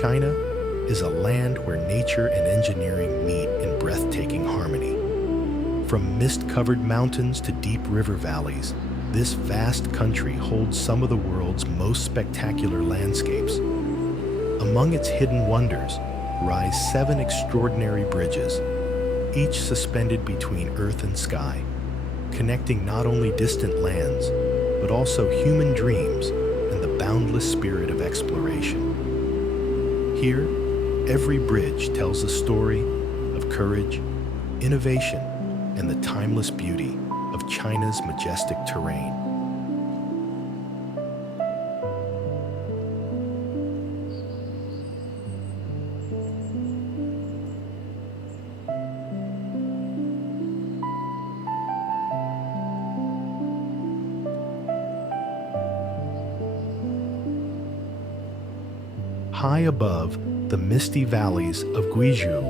China is a land where nature and engineering meet in breathtaking harmony. From mist-covered mountains to deep river valleys, this vast country holds some of the world's most spectacular landscapes. Among its hidden wonders rise 7 extraordinary bridges, each suspended between earth and sky, connecting not only distant lands, but also human dreams and the boundless spirit of exploration. Here, every bridge tells a story of courage, innovation, and the timeless beauty of China's majestic terrain. High above the misty valleys of Guizhou,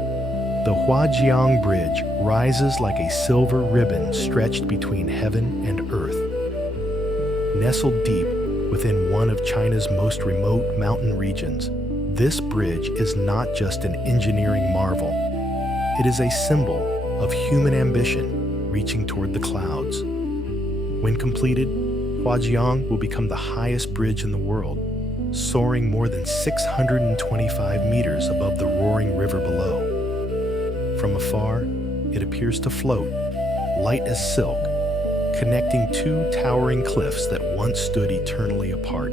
the Huajang Bridge rises like a silver ribbon stretched between heaven and earth. Nestled deep within one of China's most remote mountain regions, this bridge is not just an engineering marvel. It is a symbol of human ambition reaching toward the clouds. When completed, Huajiang will become the highest bridge in the world, soaring more than 625 meters above the roaring river below. From afar, it appears to float, light as silk, connecting 2 towering cliffs that once stood eternally apart.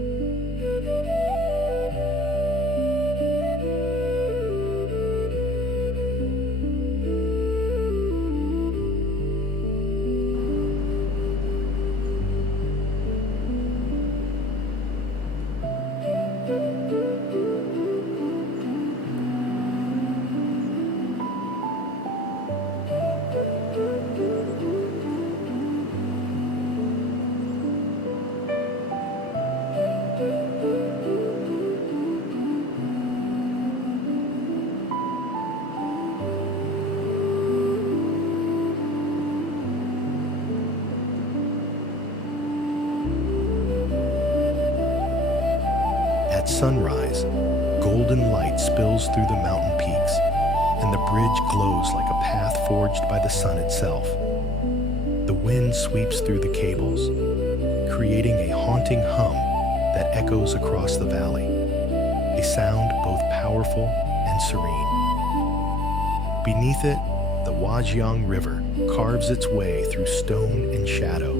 At sunrise, golden light spills through the mountain peaks, and the bridge glows like a path forged by the sun itself. The wind sweeps through the cables, creating a haunting hum that echoes across the valley, a sound both powerful and serene. Beneath it, the Huajiang River carves its way through stone and shadow,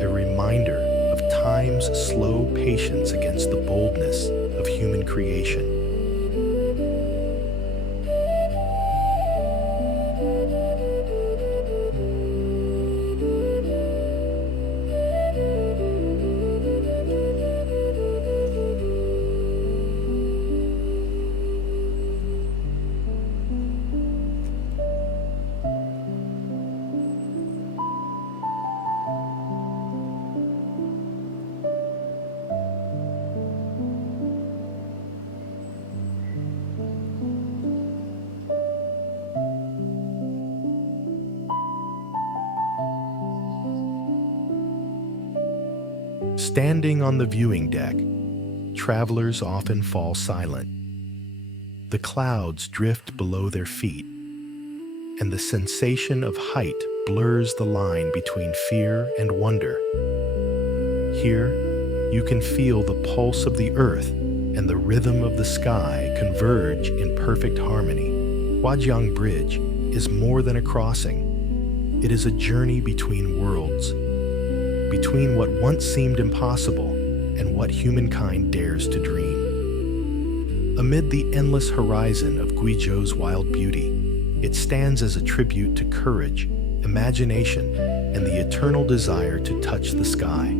a reminder of time's slow patience against the boldness of human creation. Standing on the viewing deck, travelers often fall silent. The clouds drift below their feet, and the sensation of height blurs the line between fear and wonder. Here, you can feel the pulse of the earth and the rhythm of the sky converge in perfect harmony. Huajang Bridge is more than a crossing. It is a journey between worlds, between what once seemed impossible and what humankind dares to dream. Amid the endless horizon of Guizhou's wild beauty, it stands as a tribute to courage, imagination, and the eternal desire to touch the sky.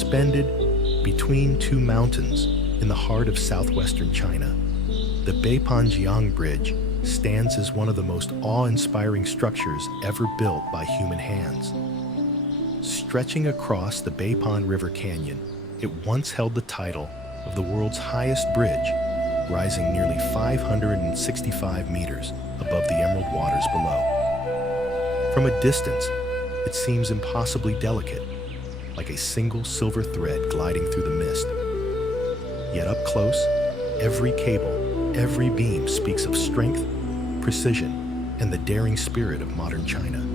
suspended between two mountains in the heart of southwestern China. The Beipanjiang Bridge stands as one of the most awe-inspiring structures ever built by human hands. Stretching across the Beipan River Canyon, it once held the title of the world's highest bridge, rising nearly 565 meters above the emerald waters below. From a distance, it seems impossibly delicate, like a single silver thread gliding through the mist. Yet up close, every cable, every beam speaks of strength, precision, and the daring spirit of modern China.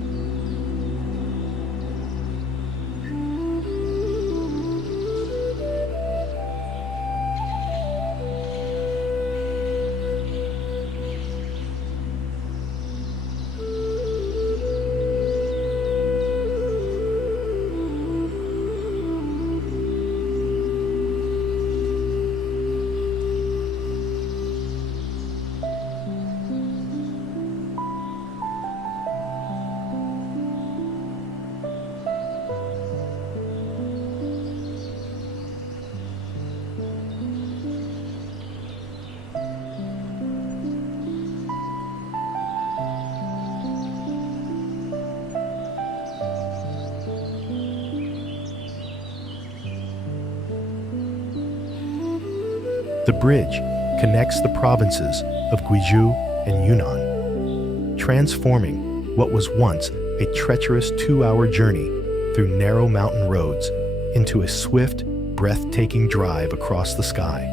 The bridge connects the provinces of Guizhou and Yunnan, transforming what was once a treacherous 2-hour journey through narrow mountain roads into a swift, breathtaking drive across the sky.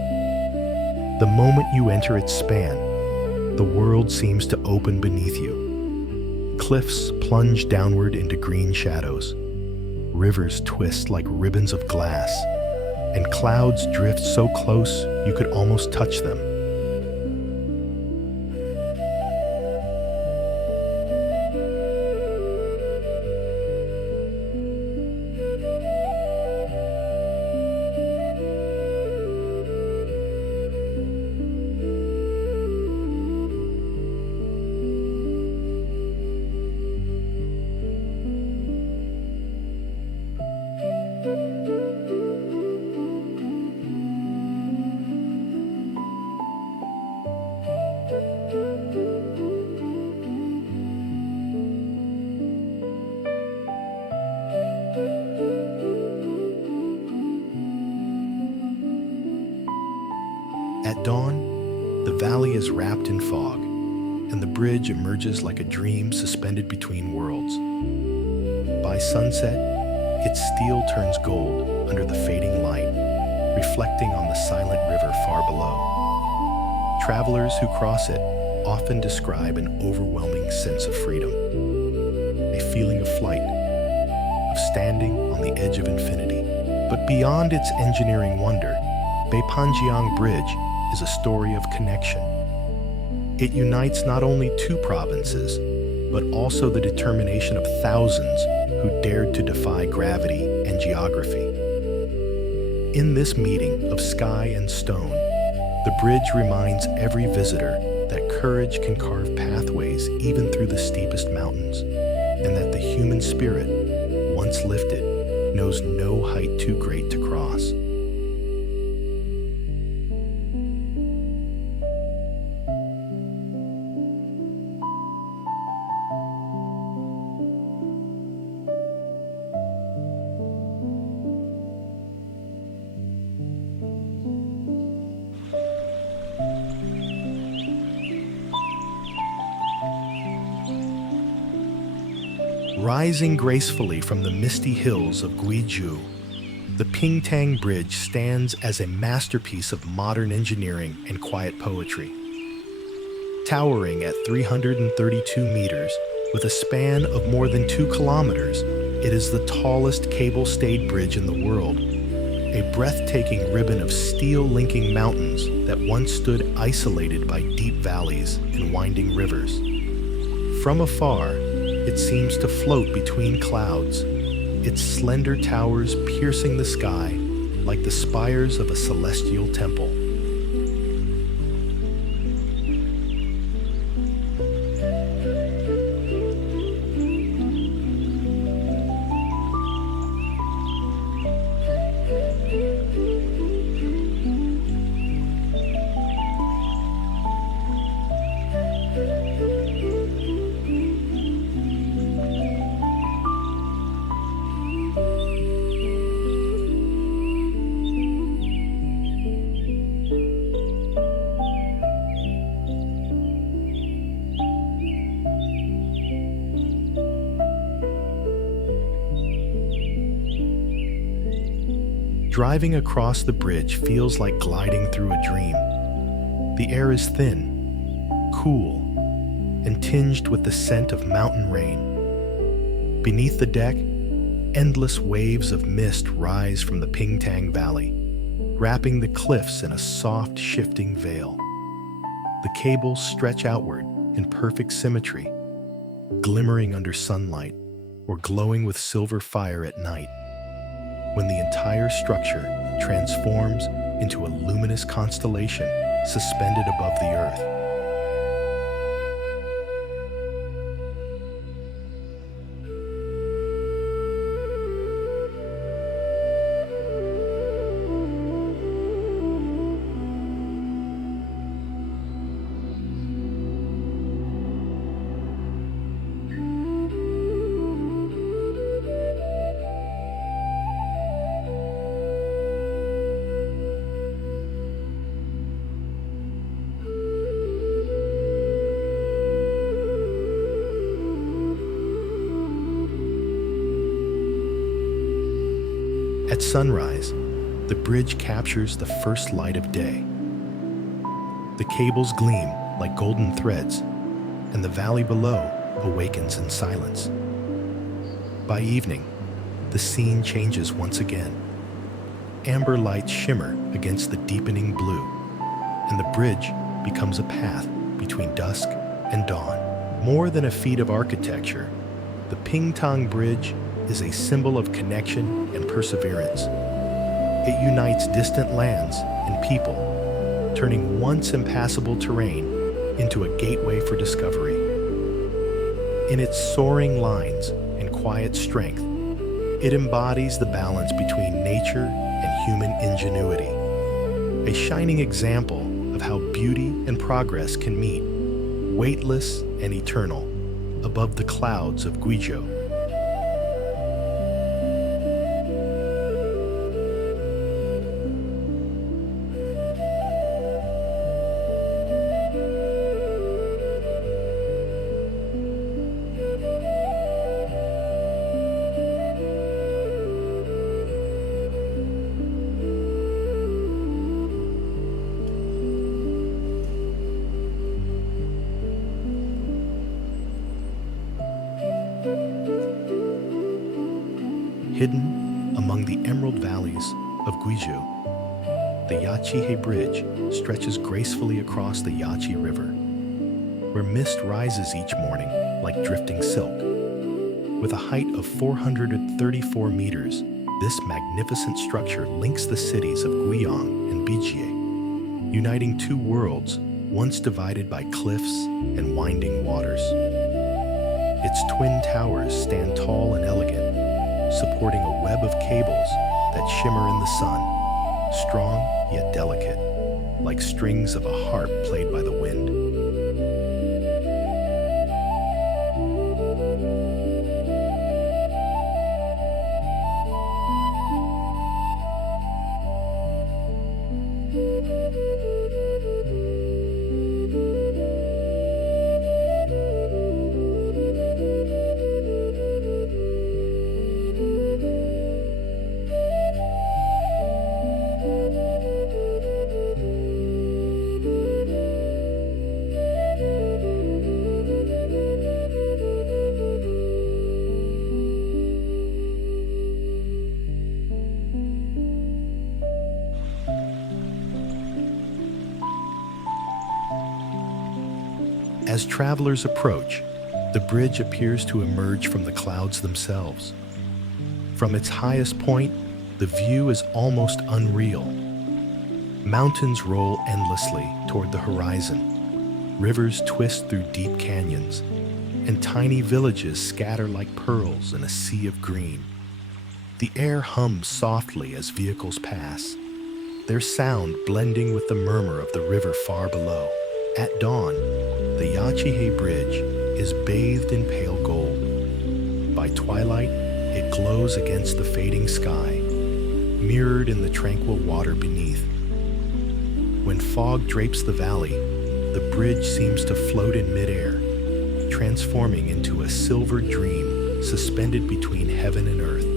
The moment you enter its span, the world seems to open beneath you. Cliffs plunge downward into green shadows. Rivers twist like ribbons of glass, and clouds drift so close you could almost touch them. At dawn, the valley is wrapped in fog, and the bridge emerges like a dream suspended between worlds. By sunset, its steel turns gold under the fading light, reflecting on the silent river far below. Travelers who cross it often describe an overwhelming sense of freedom, a feeling of flight, of standing on the edge of infinity. But beyond its engineering wonder, Beipanjiang Bridge is a story of connection. It unites not only two provinces, but also the determination of thousands who dared to defy gravity and geography. In this meeting of sky and stone, the bridge reminds every visitor that courage can carve pathways even through the steepest mountains, and that the human spirit, once lifted, knows no height too great to cross. Rising gracefully from the misty hills of Guizhou, the Pingtang Bridge stands as a masterpiece of modern engineering and quiet poetry. Towering at 332 meters, with a span of more than 2 kilometers, it is the tallest cable-stayed bridge in the world, a breathtaking ribbon of steel linking mountains that once stood isolated by deep valleys and winding rivers. From afar, it seems to float between clouds, its slender towers piercing the sky like the spires of a celestial temple. Driving across the bridge feels like gliding through a dream. The air is thin, cool, and tinged with the scent of mountain rain. Beneath the deck, endless waves of mist rise from the Pingtang Valley, wrapping the cliffs in a soft, shifting veil. The cables stretch outward in perfect symmetry, glimmering under sunlight or glowing with silver fire at night, when the entire structure transforms into a luminous constellation suspended above the earth. At sunrise, the bridge captures the first light of day. The cables gleam like golden threads, and the valley below awakens in silence. By evening, the scene changes once again. Amber lights shimmer against the deepening blue, and the bridge becomes a path between dusk and dawn. More than a feat of architecture, the Pingtang Bridge is a symbol of connection and perseverance. It unites distant lands and people, turning once impassable terrain into a gateway for discovery. In its soaring lines and quiet strength, it embodies the balance between nature and human ingenuity, a shining example of how beauty and progress can meet, weightless and eternal, above the clouds of Guizhou. Hidden among the emerald valleys of Guizhou, the Yachihe Bridge stretches gracefully across the Yachi River, where mist rises each morning like drifting silk. With a height of 434 meters, this magnificent structure links the cities of Guiyang and Bijie, uniting two worlds once divided by cliffs and winding waters. Its twin towers stand tall and elegant, supporting a web of cables that shimmer in the sun, strong yet delicate, like strings of a harp played by the wind. As travelers approach, the bridge appears to emerge from the clouds themselves. From its highest point, the view is almost unreal. Mountains roll endlessly toward the horizon, rivers twist through deep canyons, and tiny villages scatter like pearls in a sea of green. The air hums softly as vehicles pass, their sound blending with the murmur of the river far below. At dawn, the Yachihe Bridge is bathed in pale gold. By twilight, it glows against the fading sky, mirrored in the tranquil water beneath. When fog drapes the valley, the bridge seems to float in midair, transforming into a silver dream suspended between heaven and earth.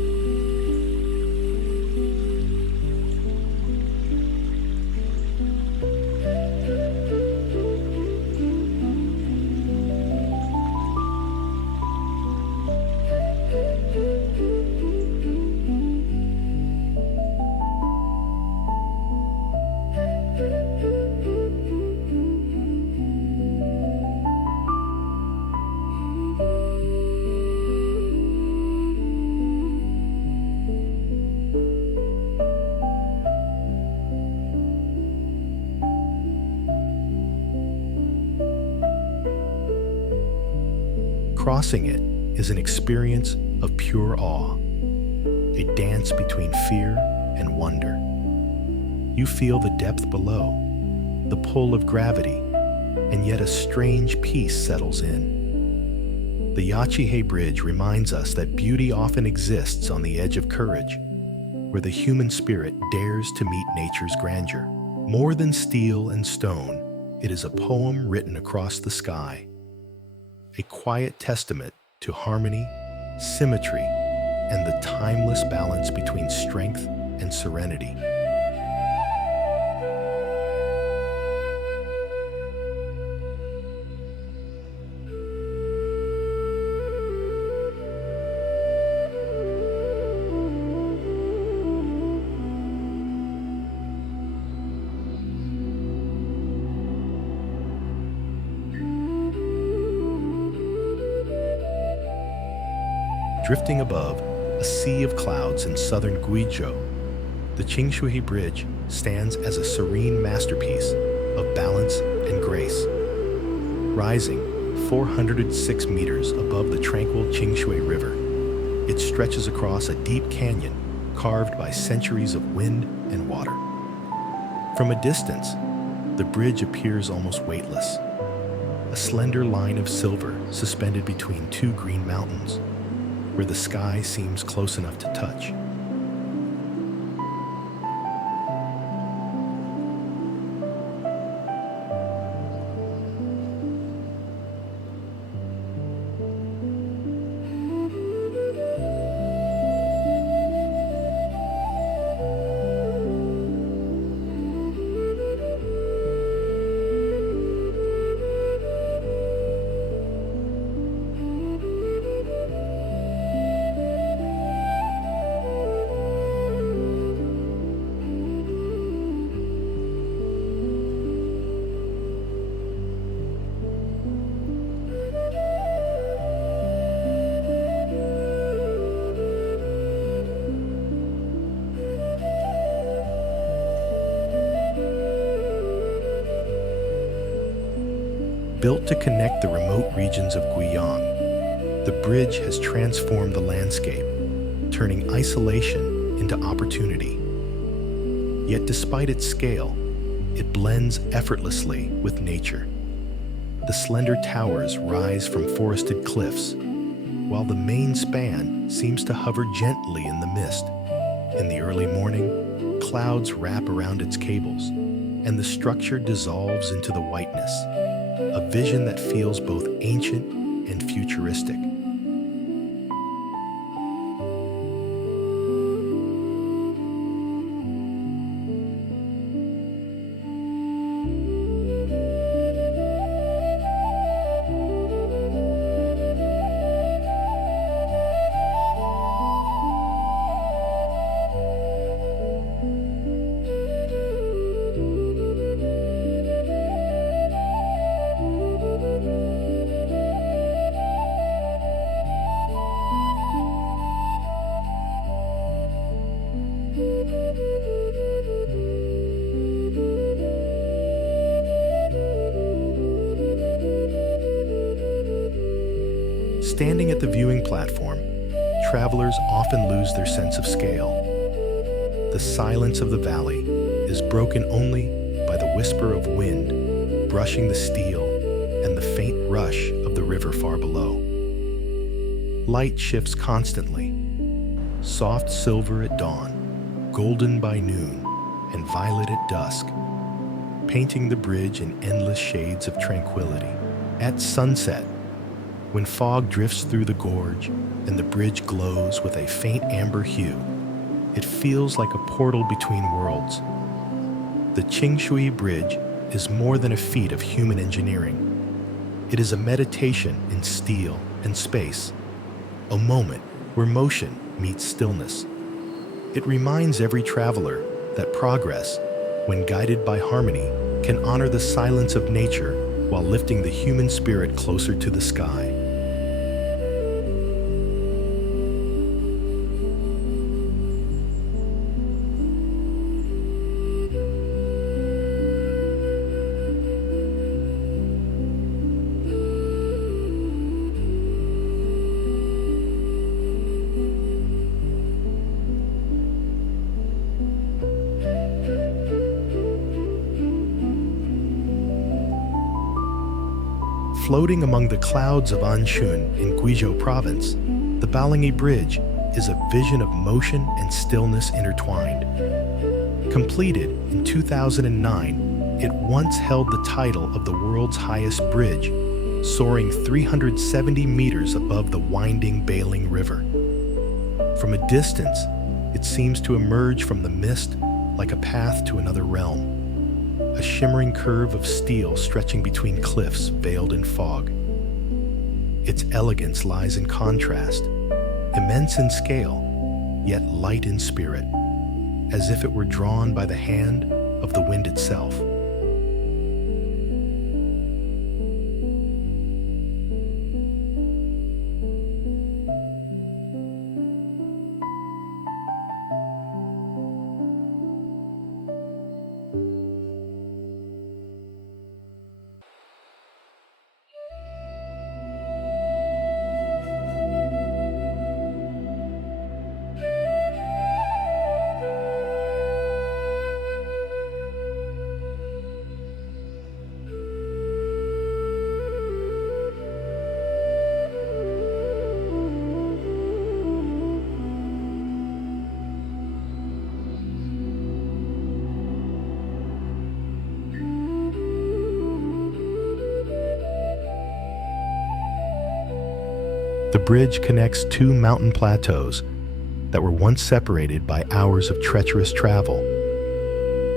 Crossing it is an experience of pure awe, a dance between fear and wonder. You feel the depth below, the pull of gravity, and yet a strange peace settles in. The Yachihe Bridge reminds us that beauty often exists on the edge of courage, where the human spirit dares to meet nature's grandeur. More than steel and stone, it is a poem written across the sky, a quiet testament to harmony, symmetry, and the timeless balance between strength and serenity. Drifting above a sea of clouds in southern Guizhou, the Qingshuihe Bridge stands as a serene masterpiece of balance and grace. Rising 406 meters above the tranquil Qingshuihe River, it stretches across a deep canyon carved by centuries of wind and water. From a distance, the bridge appears almost weightless, a slender line of silver suspended between two green mountains, where the sky seems close enough to touch. Built to connect the remote regions of Guiyang, the bridge has transformed the landscape, turning isolation into opportunity. Yet despite its scale, it blends effortlessly with nature. The slender towers rise from forested cliffs, while the main span seems to hover gently in the mist. In the early morning, clouds wrap around its cables, and the structure dissolves into the whiteness, a vision that feels both ancient and futuristic. Standing at the viewing platform, travelers often lose their sense of scale. The silence of the valley is broken only by the whisper of wind brushing the steel and the faint rush of the river far below. Light shifts constantly, soft silver at dawn, golden by noon, and violet at dusk, painting the bridge in endless shades of tranquility. At sunset, when fog drifts through the gorge and the bridge glows with a faint amber hue, it feels like a portal between worlds. The Qingshuihe Bridge is more than a feat of human engineering. It is a meditation in steel and space, a moment where motion meets stillness. It reminds every traveler that progress, when guided by harmony, can honor the silence of nature while lifting the human spirit closer to the sky. Floating among the clouds of Anshun in Guizhou province, the Balinghe Bridge is a vision of motion and stillness intertwined. Completed in 2009, it once held the title of the world's highest bridge, soaring 370 meters above the winding Balinghe River. From a distance, it seems to emerge from the mist like a path to another realm, a shimmering curve of steel stretching between cliffs veiled in fog. Its elegance lies in contrast, immense in scale, yet light in spirit, as if it were drawn by the hand of the wind itself. The bridge connects two mountain plateaus that were once separated by hours of treacherous travel.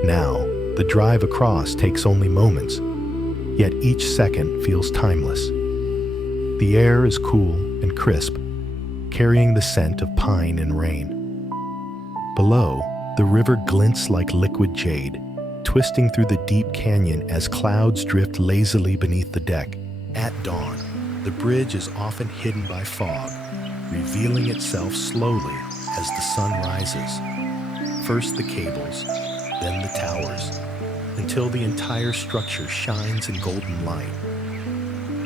Now, the drive across takes only moments, yet each second feels timeless. The air is cool and crisp, carrying the scent of pine and rain. Below, the river glints like liquid jade, twisting through the deep canyon as clouds drift lazily beneath the deck. At dawn, the bridge is often hidden by fog, revealing itself slowly as the sun rises. First the cables, then the towers, until the entire structure shines in golden light.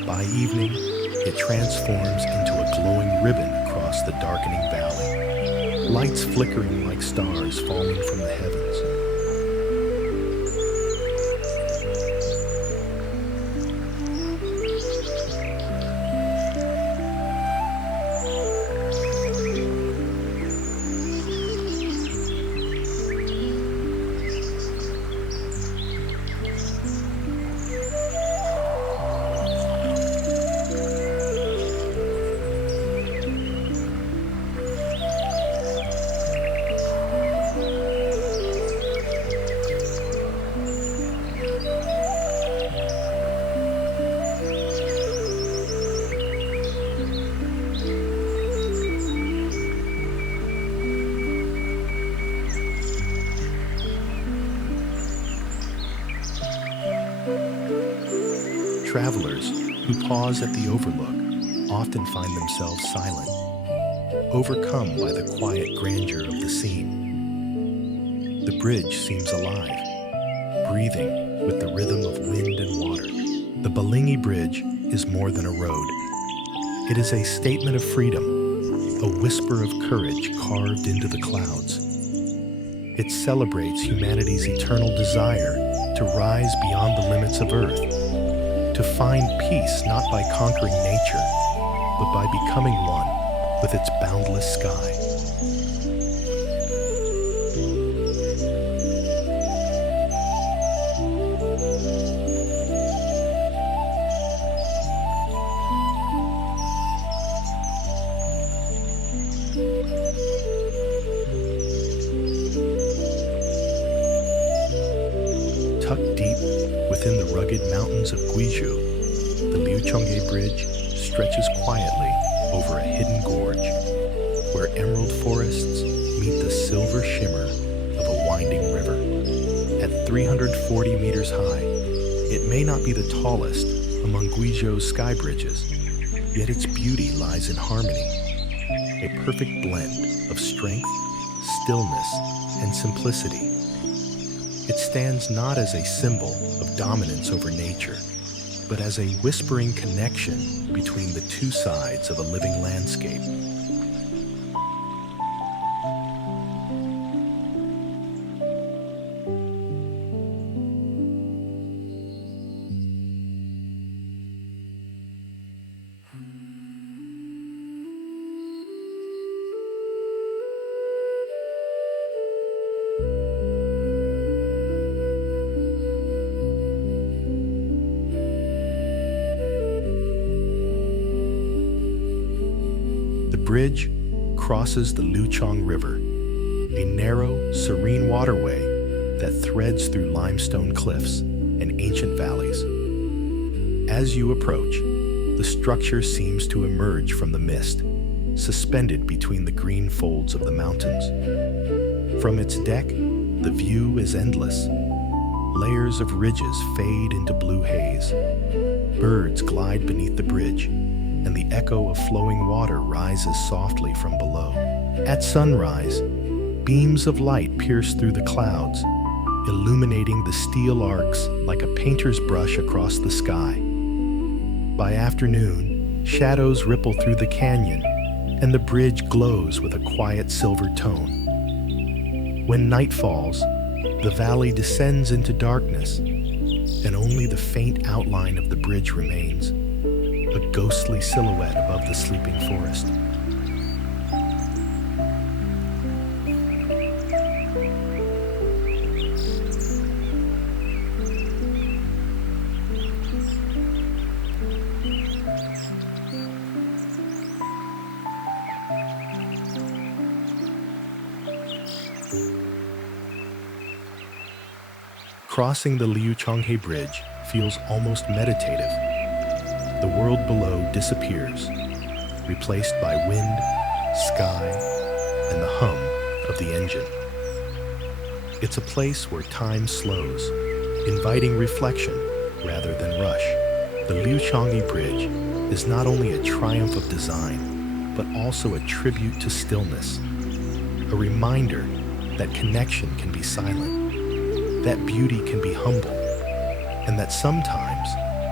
By evening, it transforms into a glowing ribbon across the darkening valley, lights flickering like stars falling from the heavens. Travelers who pause at the overlook often find themselves silent, overcome by the quiet grandeur of the scene. The bridge seems alive, breathing with the rhythm of wind and water. The Balinghe Bridge is more than a road. It is a statement of freedom, a whisper of courage carved into the clouds. It celebrates humanity's eternal desire to rise beyond the limits of Earth, to find peace not by conquering nature, but by becoming one with its boundless sky. Tucked deep within the rugged mountains of Guizhou, the Liuchonghe Bridge stretches quietly over a hidden gorge, where emerald forests meet the silver shimmer of a winding river. At 340 meters high, it may not be the tallest among Guizhou's sky bridges, yet its beauty lies in harmony, a perfect blend of strength, stillness, and simplicity. It stands not as a symbol of dominance over nature, but as a whispering connection between the two sides of a living landscape. bridge crosses the Liuchonghe River, a narrow, serene waterway that threads through limestone cliffs and ancient valleys. As you approach, the structure seems to emerge from the mist, suspended between the green folds of the mountains. From its deck, the view is endless. Layers of ridges fade into blue haze. Birds glide beneath the bridge, and the echo of flowing water rises softly from below. At sunrise, beams of light pierce through the clouds, illuminating the steel arcs like a painter's brush across the sky. By afternoon, shadows ripple through the canyon, and the bridge glows with a quiet silver tone. When night falls, the valley descends into darkness, and only the faint outline of the bridge remains, a ghostly silhouette above the sleeping forest. Crossing the Liuchonghe Bridge feels almost meditative. The world below disappears, replaced by wind, sky, and the hum of the engine. It's a place where time slows, inviting reflection rather than rush. The Liuchonghe Bridge is not only a triumph of design, but also a tribute to stillness, a reminder that connection can be silent, that beauty can be humble, and that sometimes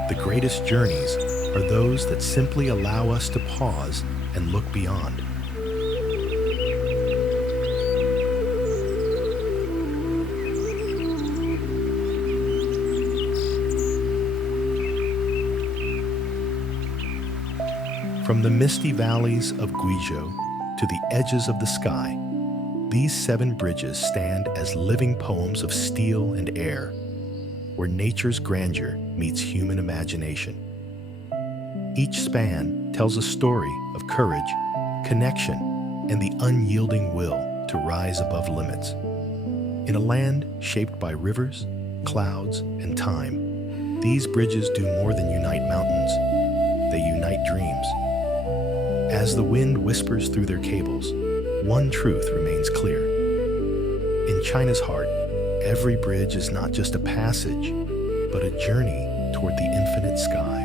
the greatest journeys are those that simply allow us to pause and look beyond. From the misty valleys of Guizhou to the edges of the sky, these 7 bridges stand as living poems of steel and air, where nature's grandeur meets human imagination. Each span tells a story of courage, connection, and the unyielding will to rise above limits. In a land shaped by rivers, clouds, and time, these bridges do more than unite mountains. They unite dreams. As the wind whispers through their cables, one truth remains clear. In China's heart, every bridge is not just a passage, but a journey toward the infinite sky.